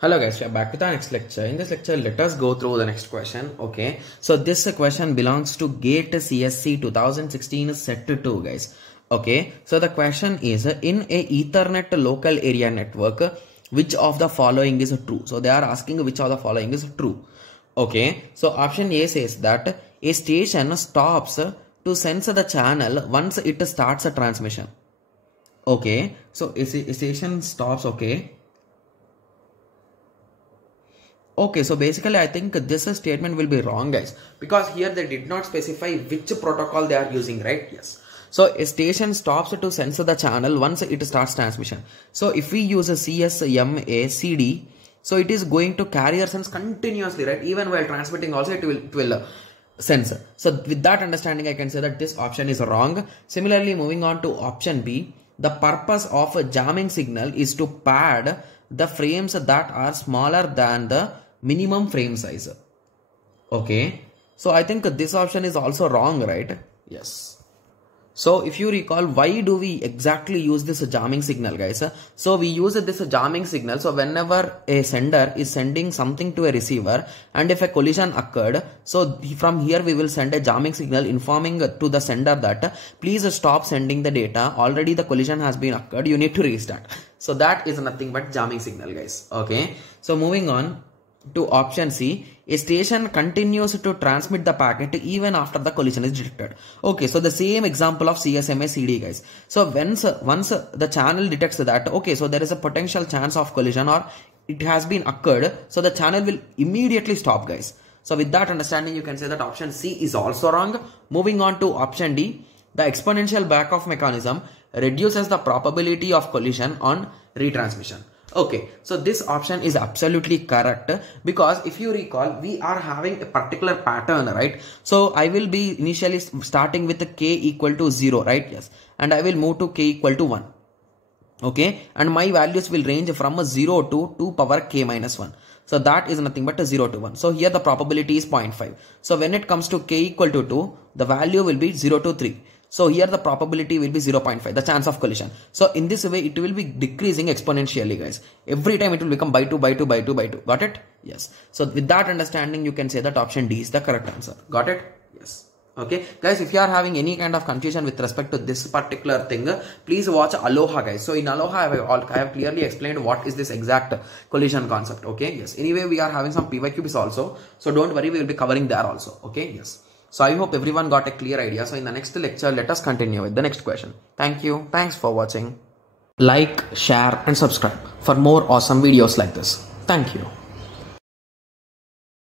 Hello guys, we are back with our next lecture. In this lecture, let us go through the next question. Okay, so this question belongs to GATE CSC 2016 set 2 guys. Okay, so the question is in a Ethernet local area network, which of the following is true? So they are asking which of the following is true. Okay, so option A says that a station stops to sense the channel once it starts a transmission. Okay, so a station stops. Okay, so basically I think this statement will be wrong guys, because here they did not specify which protocol they are using, right? Yes. So a station stops to sense the channel once it starts transmission. So if we use a CSMA CD, so it is going to carrier sense continuously, right? Even while transmitting also it will sense. So with that understanding I can say that this option is wrong. Similarly, moving on to option B, the purpose of a jamming signal is to pad the frames that are smaller than the minimum frame size. Okay, so I think this option is also wrong, right? Yes. So if you recall, why do we exactly use this jamming signal guys? So we use this jamming signal. So whenever a sender is sending something to a receiver and if a collision occurred, so from here we will send a jamming signal informing to the sender that please stop sending the data. Already the collision has been occurred. You need to restart. So that is nothing but jamming signal guys. Okay. So moving on to option C, a station continues to transmit the packet even after the collision is detected. Okay, so the same example of CSMA CD guys. So once the channel detects that, okay, so there is a potential chance of collision or it has been occurred, so the channel will immediately stop guys. So with that understanding you can say that option C is also wrong. Moving on to option D, the exponential back-off mechanism reduces the probability of collision on retransmission. Okay, so this option is absolutely correct, because if you recall, we are having a particular pattern, right? So I will be initially starting with k equal to 0, right? Yes. And I will move to k equal to 1. Okay. And my values will range from 0 to 2 power k minus 1. So that is nothing but 0 to 1. So here the probability is 0.5. So when it comes to k equal to 2, the value will be 0 to 3. So here the probability will be 0.5, the chance of collision. So in this way, it will be decreasing exponentially guys. Every time it will become by 2, by 2, by 2, by 2. Got it? Yes. So with that understanding, you can say that option D is the correct answer. Got it? Yes. Okay. Guys, if you are having any kind of confusion with respect to this particular thing, please watch Aloha guys. So in Aloha, I have clearly explained what is this exact collision concept. Okay. Yes. Anyway, we are having some PYQs also. So don't worry, we will be covering there also. Okay. Yes. So I hope everyone got a clear idea. So in the next lecture, let us continue with the next question. Thank you. Thanks for watching. Like, share and subscribe for more awesome videos like this. Thank you.